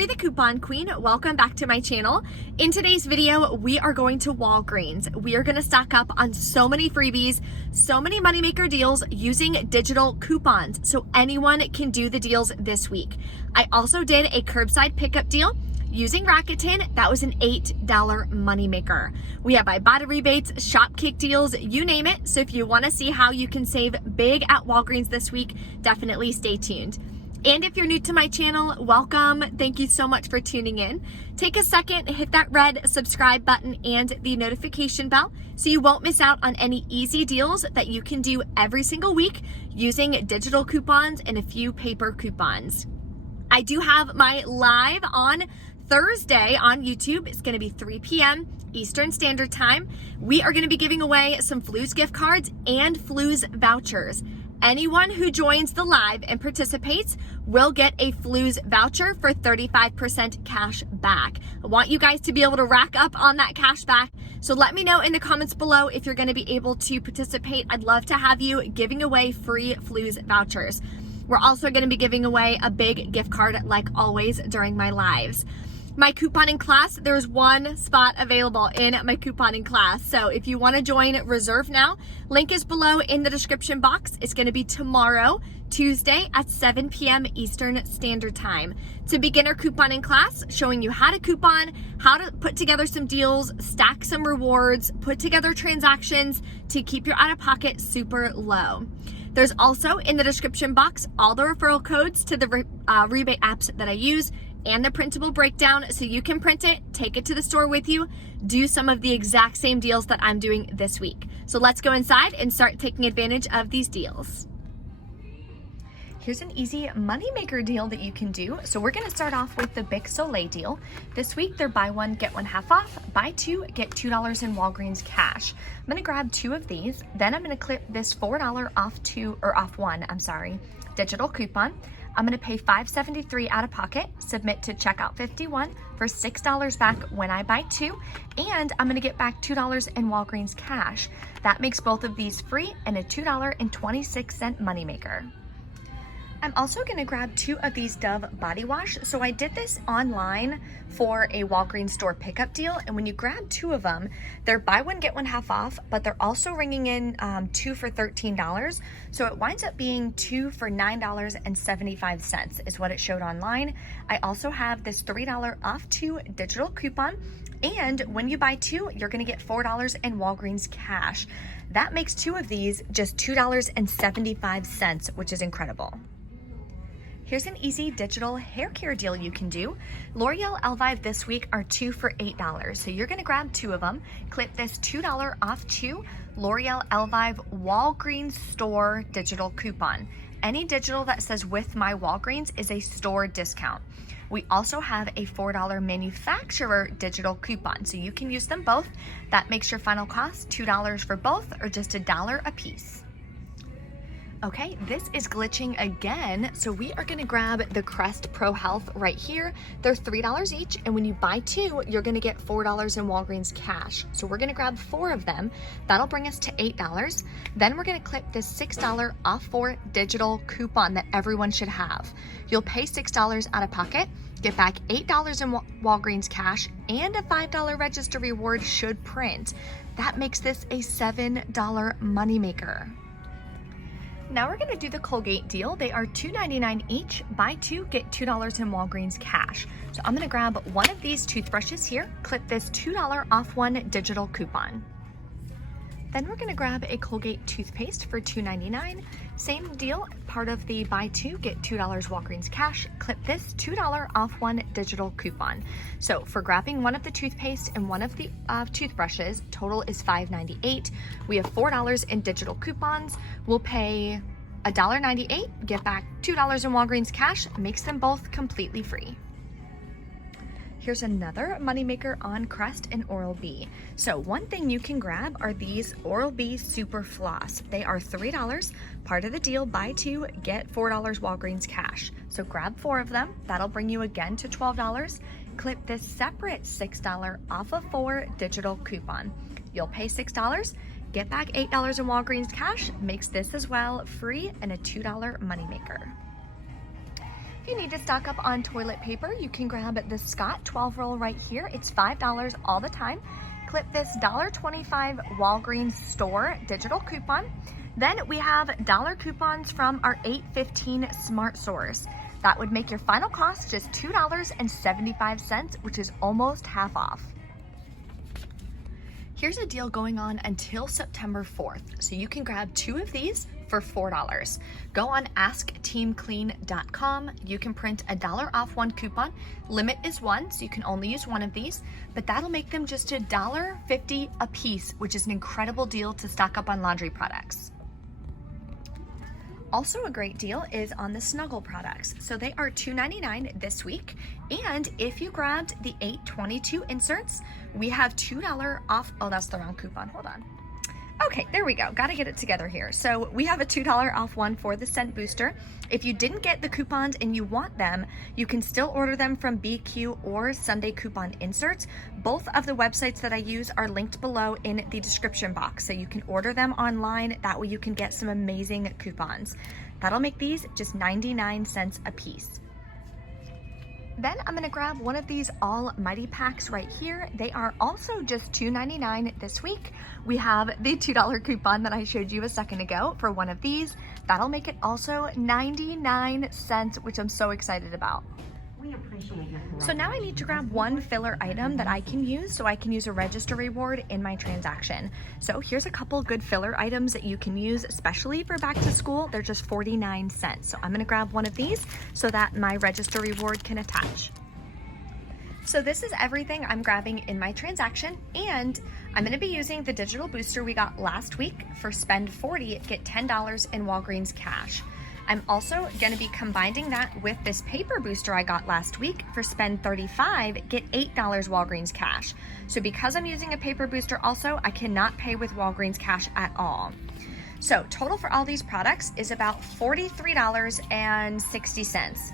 Bree the Coupon Queen. Welcome back to my channel. In today's video, we are going to Walgreens. We are going to stock up on so many freebies, so many moneymaker deals using digital coupons, so anyone can do the deals this week. I also did a curbside pickup deal using Rakuten. That was an $8 moneymaker. We have Ibotta rebates, Shopkick deals, you name it. So if you want to see how you can save big at Walgreens this week, definitely stay tuned. And if you're new to my channel, welcome. Thank you so much for tuning in. Take a second, hit that red subscribe button and the notification bell so you won't miss out on any easy deals that you can do every single week using digital coupons and a few paper coupons. I do have my live on Thursday on YouTube. It's going to be 3 p.m. Eastern Standard Time. We are going to be giving away some Flues gift cards and Flues vouchers. Anyone who joins the live and participates will get a Flues voucher for 35% cash back. I want you guys to be able to rack up on that cash back. So let me know in the comments below if you're going to be able to participate. I'd love to have you giving away free Flues vouchers. We're also going to be giving away a big gift card like always during my lives. My couponing class, there's one spot available in my couponing class. So if you want to join, reserve now. Link is below in the description box. It's going to be tomorrow, Tuesday at 7 p.m. Eastern Standard Time. It's a beginner couponing class showing you how to coupon, how to put together some deals, stack some rewards, put together transactions to keep your out-of-pocket super low. There's also in the description box all the referral codes to the rebate apps that I use and the printable breakdown so you can print it, take it to the store with you, do some of the exact same deals that I'm doing this week. So let's go inside and start taking advantage of these deals. Here's an easy moneymaker deal that you can do. So we're gonna start off with the Bic Soleil deal. This week, they're buy one, get one half off, buy two, get $2 in Walgreens cash. I'm gonna grab two of these, then I'm gonna clip this $4 off one digital coupon. I'm gonna pay $5.73 out of pocket, submit to checkout 51 for $6 back when I buy two, and I'm gonna get back $2 in Walgreens cash. That makes both of these free and a $2.26 moneymaker. I'm also gonna grab two of these Dove body wash. So I did this online for a Walgreens store pickup deal. And when you grab two of them, they're buy one, get one half off, but they're also ringing in two for $13. So it winds up being two for $9.75 is what it showed online. I also have this $3 off two digital coupon. And when you buy two, you're gonna get $4 in Walgreens cash. That makes two of these just $2.75, which is incredible. Here's an easy digital hair care deal you can do. L'Oreal Elvive this week are two for $8. So you're gonna grab two of them, clip this $2 off two L'Oreal Elvive Walgreens store digital coupon. Any digital that says with my Walgreens is a store discount. We also have a $4 manufacturer digital coupon, so you can use them both. That makes your final cost $2 for both or just $1 a piece. Okay, this is glitching again. So we are gonna grab the Crest Pro Health right here. They're $3 each, and when you buy two, you're gonna get $4 in Walgreens cash. So we're gonna grab four of them. That'll bring us to $8. Then we're gonna clip this $6 off four digital coupon that everyone should have. You'll pay $6 out of pocket, get back $8 in Walgreens cash, and a $5 register reward should print. That makes this a $7 moneymaker. Now we're gonna do the Colgate deal. They are $2.99 each. Buy two, get $2 in Walgreens cash. So I'm gonna grab one of these toothbrushes here, clip this $2 off one digital coupon. Then we're gonna grab a Colgate toothpaste for $2.99. Same deal, part of the buy two, get $2 Walgreens cash. Clip this $2 off one digital coupon. So for grabbing one of the toothpaste and one of the toothbrushes, total is $5.98. We have $4 in digital coupons. We'll pay $1.98, get back $2 in Walgreens cash, makes them both completely free. Here's another moneymaker on Crest and Oral-B. So one thing you can grab are these Oral-B Super Floss. They are $3, part of the deal, buy two, get $4 Walgreens cash. So grab four of them, that'll bring you again to $12. Clip this separate $6 off of four digital coupon. You'll pay $6, get back $8 in Walgreens cash, makes this as well free and a $2 moneymaker. If you need to stock up on toilet paper, you can grab the Scott 12 roll right here. It's $5 all the time. Clip this $1.25 Walgreens store digital coupon. Then we have dollar coupons from our 8.15 Smart Source. That would make your final cost just $2.75, which is almost half off. Here's a deal going on until September 4th. So you can grab 2 of these for $4. Go on askteamclean.com. You can print $1 off 1 coupon. Limit is 1, so you can only use 1 of these, but that'll make them just $1.50 a piece, which is an incredible deal to stock up on laundry products. Also a great deal is on the Snuggle products. So they are $2.99 this week. And if you grabbed the 822 inserts, we have $2 off. Oh, that's the wrong coupon. Hold on. Okay, there we go. Got to get it together here. So we have a $2 off one for the scent booster. If you didn't get the coupons and you want them, you can still order them from BQ or Sunday Coupon Inserts. Both of the websites that I use are linked below in the description box. So you can order them online. That way you can get some amazing coupons. That'll make these just 99 cents a piece. Then I'm gonna grab one of these Almighty packs right here. They are also just $2.99 this week. We have the $2 coupon that I showed you a second ago for one of these. That'll make it also 99 cents, which I'm so excited about. We appreciate your So now I need to grab one filler item that I can use so I can use a register reward in my transaction. So here's a couple good filler items that you can use, especially for back to school. They're just 49 cents. So I'm gonna grab one of these so that my register reward can attach. So this is everything I'm grabbing in my transaction, and I'm gonna be using the digital booster we got last week for spend 40, get $10 in Walgreens cash. I'm also gonna be combining that with this paper booster I got last week for spend 35, get $8 Walgreens cash. So because I'm using a paper booster also, I cannot pay with Walgreens cash at all. So total for all these products is about $43.60.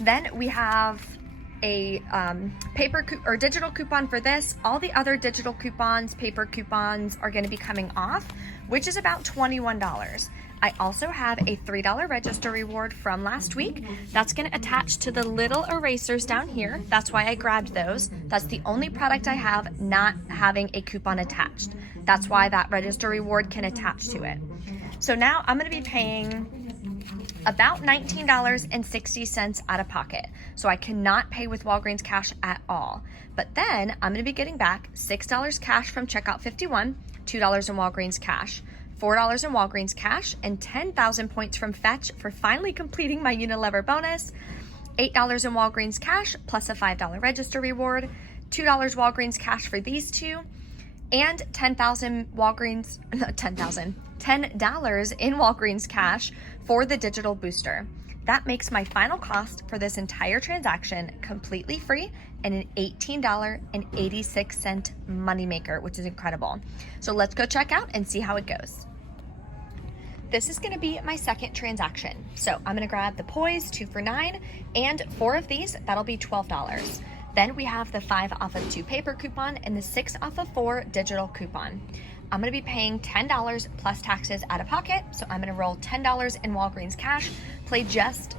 Then we have a digital coupon for this. All the other digital coupons, paper coupons are gonna be coming off, which is about $21. I also have a $3 register reward from last week. That's gonna attach to the little erasers down here. That's why I grabbed those. That's the only product I have not having a coupon attached. That's why that register reward can attach to it. So now I'm gonna be paying about $19.60 out of pocket. So I cannot pay with Walgreens cash at all. But then I'm gonna be getting back $6 cash from Checkout 51, $2 in Walgreens cash, $4 in Walgreens cash, and 10,000 points from Fetch for finally completing my Unilever bonus, $8 in Walgreens cash plus a $5 register reward, $2 Walgreens cash for these two, and $10 in Walgreens cash for the digital booster. That makes my final cost for this entire transaction completely free and an $18.86 moneymaker, which is incredible. So let's go check out and see how it goes. This is gonna be my second transaction. So I'm gonna grab the Poise 2 for $9 and 4 of these, that'll be $12. Then we have the 5 off of 2 paper coupon and the 6 off of 4 digital coupon. I'm gonna be paying $10 plus taxes out of pocket. So I'm gonna roll $10 in Walgreens cash, pay just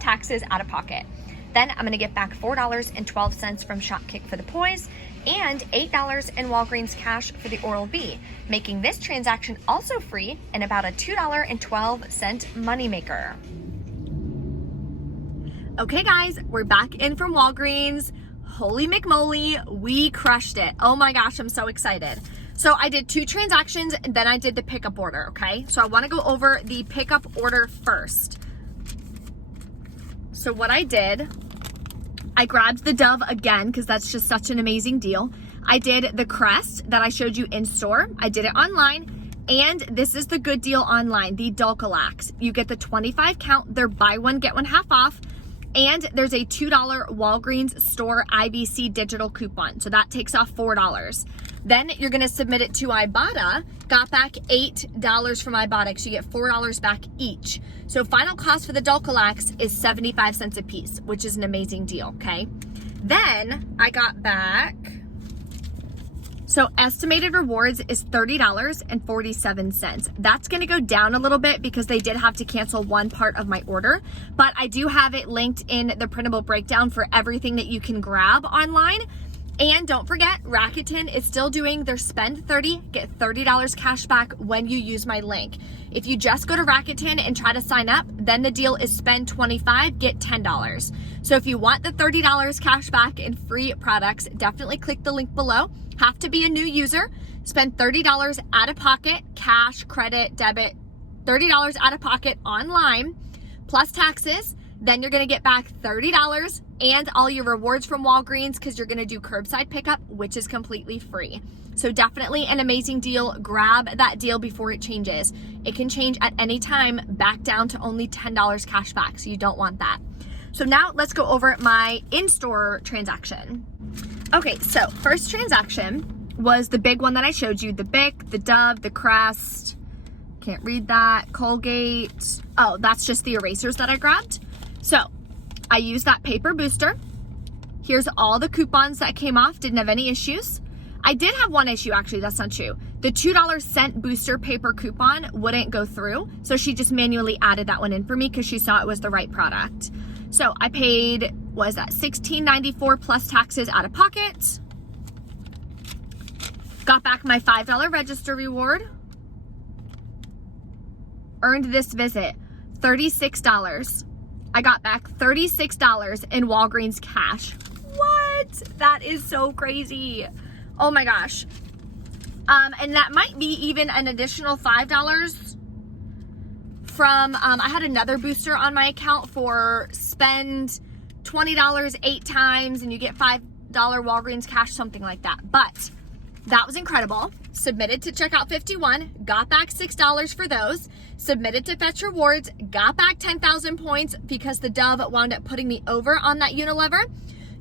taxes out of pocket. Then I'm gonna get back $4.12 from Shopkick for the Poise and $8 in Walgreens cash for the Oral-B, making this transaction also free and about a $2.12 moneymaker. Okay guys, we're back in from Walgreens. Holy McMoly, we crushed it. Oh my gosh, I'm so excited. So I did 2 transactions and then I did the pickup order, okay? So I wanna go over the pickup order first. So what I did, I grabbed the Dove again because that's just such an amazing deal. I did the Crest that I showed you in store. I did it online. And this is the good deal online, the Dulcolax. You get the 25 count, they're buy one, get one half off. And there's a $2 Walgreens store IBC digital coupon. So that takes off $4. Then you're gonna submit it to Ibotta, got back $8 from Ibotta, so you get $4 back each. So final cost for the Dulcolax is 75 cents a piece, which is an amazing deal, okay? Then I got back So estimated rewards is $30.47. That's gonna go down a little bit because they did have to cancel one part of my order, but I do have it linked in the printable breakdown for everything that you can grab online. And don't forget, Rakuten is still doing their spend 30, get $30 cash back when you use my link. If you just go to Rakuten and try to sign up, then the deal is spend 25, get $10. So if you want the $30 cash back and free products, definitely click the link below. Have to be a new user, spend $30 out of pocket, cash, credit, debit, $30 out of pocket online, plus taxes. Then you're gonna get back $30 and all your rewards from Walgreens because you're gonna do curbside pickup, which is completely free. So definitely an amazing deal. Grab that deal before it changes. It can change at any time back down to only $10 cash back, so you don't want that. So now let's go over my in-store transaction. Okay, so first transaction was the big one that I showed you, the Bic, the Dove, the Crest, can't read that, Colgate. Oh, that's just the erasers that I grabbed. So I used that paper booster. Here's all the coupons that came off, didn't have any issues. I did have one issue, actually, that's not true. The $2 cent booster paper coupon wouldn't go through, so she just manually added that one in for me because she saw it was the right product. So I paid, what is that, $16.94 plus taxes out of pocket. Got back my $5 register reward. Earned this visit, $36. I got back $36 in Walgreens cash. What? That is so crazy. Oh my gosh. And that might be even an additional $5 from, I had another booster on my account for spend $20 8 times and you get $5 Walgreens cash, something like that. But that was incredible. Submitted to Checkout 51, got back $6 for those. Submitted to Fetch Rewards, got back 10,000 points because the Dove wound up putting me over on that Unilever.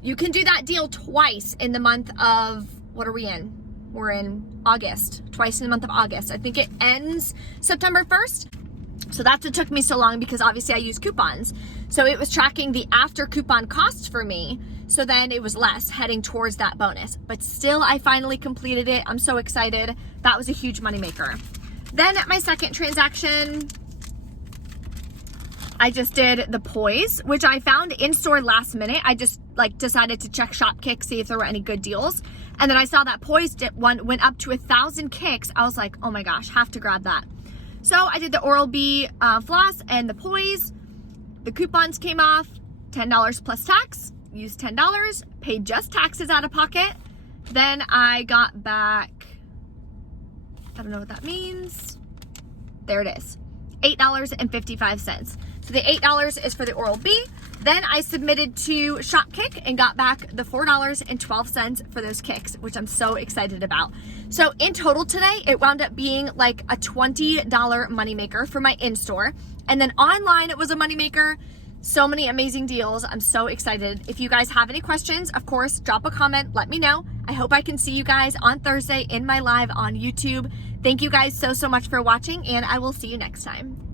You can do that deal twice in the month of, what are we in? We're in August, twice in the month of August. I think it ends September 1st. So that's what took me so long because obviously I use coupons. So it was tracking the after coupon costs for me. So then it was less heading towards that bonus. But still, I finally completed it. I'm so excited. That was a huge moneymaker. Then at my second transaction, I just did the Poise, which I found in store last minute. I just decided to check Shopkick, see if there were any good deals. And then I saw that Poise one went up to 1,000 kicks. I was like, oh my gosh, have to grab that. So I did the Oral-B floss and the Poise. The coupons came off, $10 plus tax. Used $10, paid just taxes out of pocket. Then I got back, I don't know what that means. There it is, $8.55. So the $8 is for the Oral-B. Then I submitted to Shopkick and got back the $4.12 for those kicks, which I'm so excited about. So in total today, it wound up being like a $20 moneymaker for my in-store. And then online, it was a moneymaker. So many amazing deals. I'm so excited. If you guys have any questions, of course, drop a comment, let me know. I hope I can see you guys on Thursday in my live on YouTube. Thank you guys so much for watching, and I will see you next time.